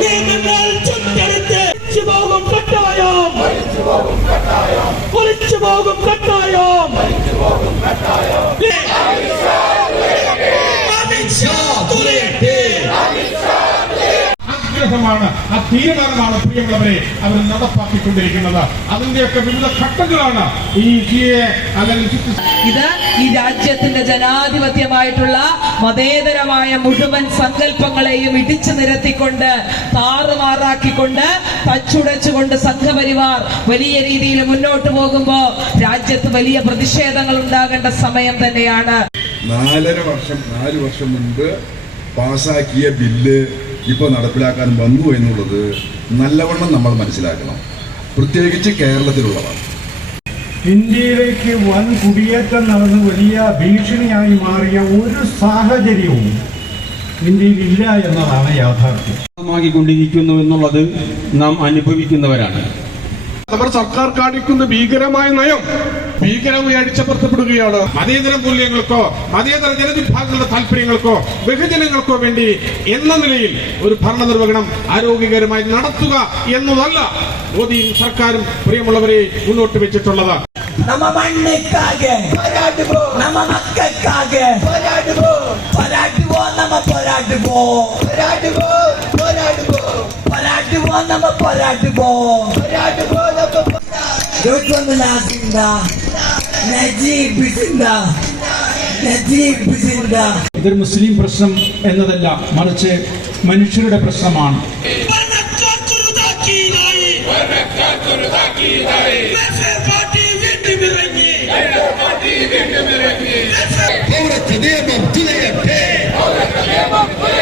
നീങ്ങുകൾ ചുറ്റെടുത്ത് പോകും കട്ടായം ഒളിച്ചു പോകും കട്ടായം ആഗ്രഹമാണ്. ആ തീരുമാനമാണ് പ്രിയമുള്ളവരെ അവർ നടപ്പാക്കിക്കൊണ്ടിരിക്കുന്നത്. അതിന്റെയൊക്കെ വിവിധ ഘട്ടങ്ങളാണ് ഈ ഇന്ത്യയെ അല്ലെങ്കിൽ ഇത് ഈ രാജ്യത്തിന്റെ ജനാധിപത്യമായിട്ടുള്ള മതേതരമായ മുഴുവൻ സങ്കല്പങ്ങളെയും ഇടിച്ചു നിരത്തിക്കൊണ്ട് താറുമാറാക്കിക്കൊണ്ട് തച്ചുടച്ചുകൊണ്ട് സംഘപരിവാർ വലിയ രീതിയിൽ മുന്നോട്ട് പോകുമ്പോ രാജ്യത്ത് വലിയ പ്രതിഷേധങ്ങൾ ഉണ്ടാകേണ്ട സമയം തന്നെയാണ്. നാലര വർഷം നാല് വർഷം മുൻപ് പാസാക്കിയ ബില്ല് ഇപ്പൊ നടപ്പിലാക്കാൻ വന്നു എന്നുള്ളത് നല്ലവണ്ണം നമ്മൾ മനസ്സിലാക്കണം. പ്രത്യേകിച്ച് കേരളത്തിലുള്ളതാണ്. ഇന്ത്യയിലേക്ക് വൻ കുടിയേറ്റം നടന്ന് വലിയ ഭീഷണിയായി മാറിയ ഒരു സാഹചര്യവും ഇന്ത്യയിലില്ല എന്നതാണ് യാഥാർത്ഥ്യം. ആക്കിക്കൊണ്ടിരിക്കുന്നു എന്നുള്ളത് നാം അനുഭവിക്കുന്നവരാണ്. അവർ സർക്കാർ കാണിക്കുന്ന ഭീകരമായ നയം ഭീകരമായി അടിച്ചമർത്തപ്പെടുകയാണ് മതേതര മൂല്യങ്ങൾക്കോ മതേതര ജനവിഭാഗങ്ങളുടെ താല്പര്യങ്ങൾക്കോ ബഹുജനങ്ങൾക്കോ വേണ്ടി എന്ന നിലയിൽ ഒരു ഭരണ നിർവഹണം ആരോഗ്യകരമായി നടത്തുക എന്നതല്ല മോദിയും സർക്കാരും പ്രിയമുള്ളവരെ മുന്നോട്ട് വെച്ചിട്ടുള്ളത്. നമ്മ മണ്ണിക്കാകെ നമ്മ മക്കൾക്കാകെ പോ നമ്മ പോരാടുവോ പോരാടുവോ നമ്മ പോരാടുവോ ഇരുപത്തൊന്ന് നാസിണ്ട നജീബ് സിന്ദ നജീബ് സിന്ദ ഇതൊരു മുസ്ലിം പ്രശ്നം എന്നതല്ല മറിച്ച് മനുഷ്യരുടെ പ്രശ്നമാണ്. Ahora tenemos PDP. tudo a PDP.